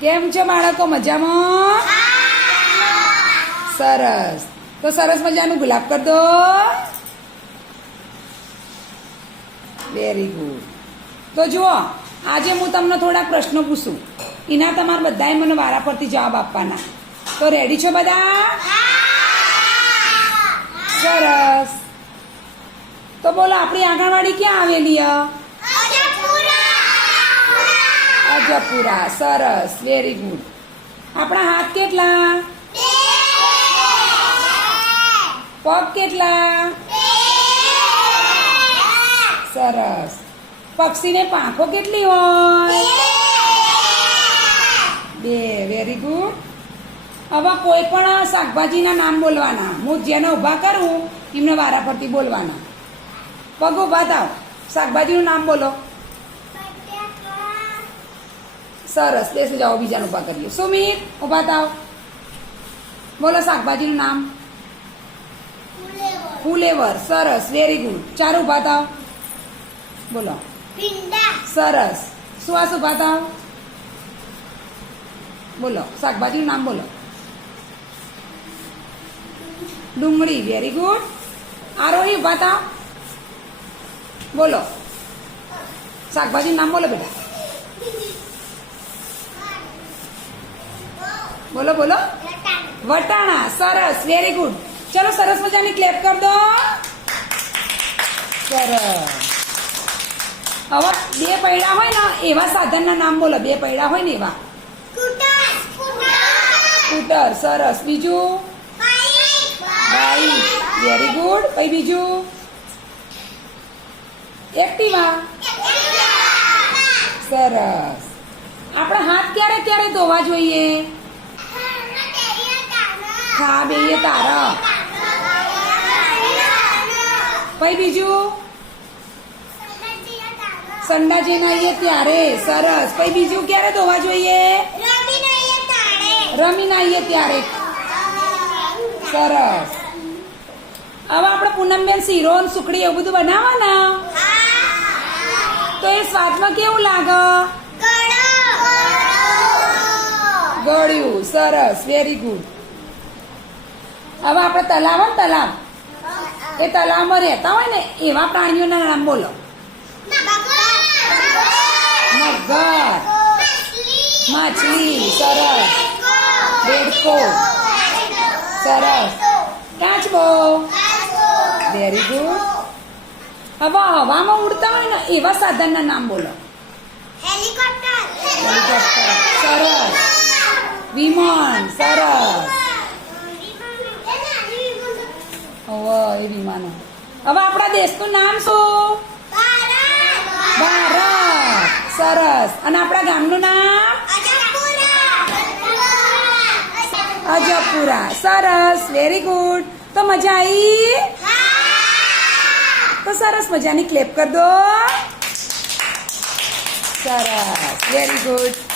કેમ છો બાળકો? મજામાં? સરસ. તો સરસ મજાનું ગુલાબ કર વેરી ગુડ તો જુઓ, આજે હું તમને થોડા પ્રશ્નો પૂછું. એના તમારા બધાએ મને વારા પરથી જવાબ આપવાના. તો રેડી છો બધા? સરસ. તો બોલો, આપણી આંગણવાડી ક્યાં આવેલી અજપુરા સરસ વેરી ગુડ આપણા હાથ કેટલા? પગ કેટલા? સરસ. પક્ષીને પાંખો કેટલી હોય? બે વેરી ગુડ હવે કોઈ પણ શાકભાજીના નામ બોલવાના, હું જેને ઊભા કરું, એમને વારા પરથી બોલવાના. પગ ઊભા થાવ. શાકભાજીનું નામ બોલો. સરસ બેસી જાઓ બીજાનું ઊભા કરીએ સુમિત ઊભા થાવ બોલો શાકભાજીનું નામ? ફુલેવર. સરસ વેરી ગુડ ચાર ઊભા થાવ બોલો. સરસ. સુવાસ ઊભા થાવ બોલો શાકભાજીનું નામ બોલો. ડુંગળી વેરી ગુડ આરોહી ઊભા થાવ બોલો. શાકભાજીનું નામ બોલો બેટા. બોલો બોલો. વટાણા. સરસ. વેરી ગુડ ચલો સરસ મજાની ક્લેપ કર દો. સરસ. હવે બે પૈડા હોય ને એવા સાધનના નામ બોલો. બે પૈડા હોય ને એવા. સ્કૂટર સરસ. બીજું? બાઈક વેરી ગુડ પછી બીજું? એક્ટિવા. સરસ. આપણા હાથ ક્યારે ક્યારે ધોવા જોઈએ? ખા બે તારા પછી બીજું? સંડા આવીએ ત્યારે સરસ. પછી બીજું ક્યારે ધોવા જોઈએ? રમીને આવીએ ત્યારે. સરસ. હવે આપણે પૂનમબેન શીરો સુખડી એવું બધું બનાવવાના? તો એ સ્વાદમાં કેવું લાગે? ગળ્યું. સરસ. વેરી ગુડ હવે આપણે તલાવ તલાવ. એ તલાવમાં રહેતા હોય ને એવા પ્રાણીઓના નામ બોલો. મગર. માછલી સરસ. બેડકો સરસ. કાચબો. વેરી ગુડ હવે હવામાં ઉડતા હોય ને એવા સાધનના નામ બોલો. હેલિકોપ્ટર સરસ. વિમાન. સરસ. એ વિમાનો હવે આપણા દેશનું નામ શું? ભારત. સરસ. અને આપણા ગામનું નામ? અજપુરા સરસ. વેરી ગુડ તો મજા આવી તો સરસ મજાની ક્લેપ કર દો. સરસ. Very good